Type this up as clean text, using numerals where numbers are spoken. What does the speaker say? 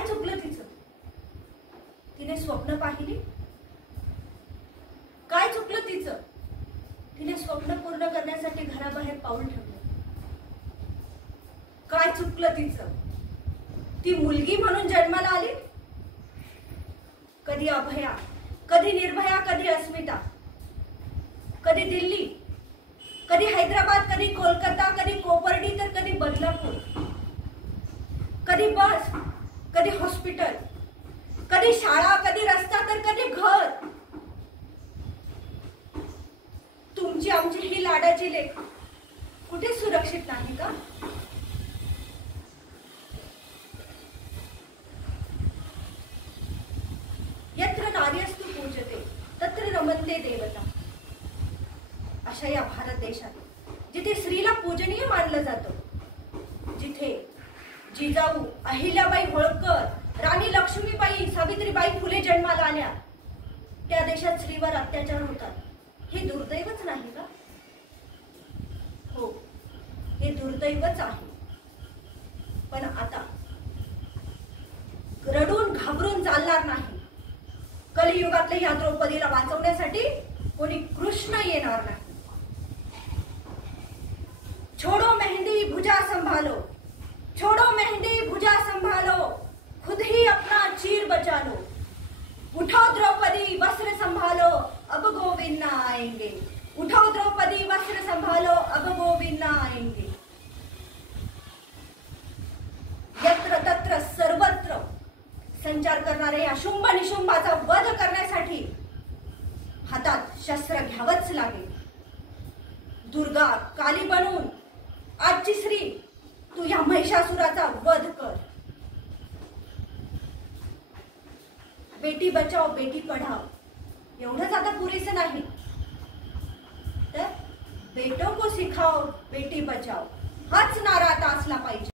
काय चुकलं तिचं? तिने स्वप्न पाहिली? काय चुकलं तिचं? तिने स्वप्न पूर्ण करण्यासाठी घराबाहेर पाऊल ठेवलं. काय चुकलं तिचं? ती मुलगी म्हणून जन्माला आली. कधी अभया, कधी निर्भया, कधी अस्मिता, कधी दिल्ली, कधी हैदराबाद, कधी कोलकाता, कधी कोपर्डी, तर कधी बदलापूर, कधी बस, कधी हॉस्पिटल, कधी शाळा, कधी रस्ता, तर कधी घर. तुमची आमची ही लाडाची लेक कुठे सुरक्षित नाही का? यत्र नार्यस्तु पूजते तत्र रमन्ते देवता. अशा या भारत देशात जिथे स्त्रीला पूजनीय मानलं जातं, जिथे जिजाऊ अहिल्याबाई होळकर, राणी लक्ष्मीबाई, सावित्रीबाई फुले जन्माला आल्या, त्या देशात स्त्रीवर अत्याचार होतात. हे दुर्दैवच नाही का? हो, हे दुर्दैवच आहे. पण आता रडून घाबरून चालणार नाही. कलियुगातल्या या द्रौपदीला वाचवण्यासाठी कोणी कृष्ण येणार नाही. छोड़ो मेहंदी भुजा संभालो, छोड़ो मेहंदी भुजा संभालो, खुद ही अपना चीर बचा लो. उठो द्रौपदी वस्त्र संभालो, अब गोविंद आएंगे. उठो द्रौपदी वस्त्र संभालो, अब गोविंद आएंगे. यत्र तत्र सर्वत्र संचार करणाऱ्या या शुंभ निशुंभाचा वध करण्यासाठी हातात शस्त्र घ्यावंच लागेल. दुर्गा काली बनून आजची श्री तू या महिषासुराचा वध कर. बेटी बचाओ बेटी पढाओ एवढंच आता पुरेसं नाही, तर बेटों को सिखाओ बेटी बचाओ हाच नारा आता असला पाहिजे.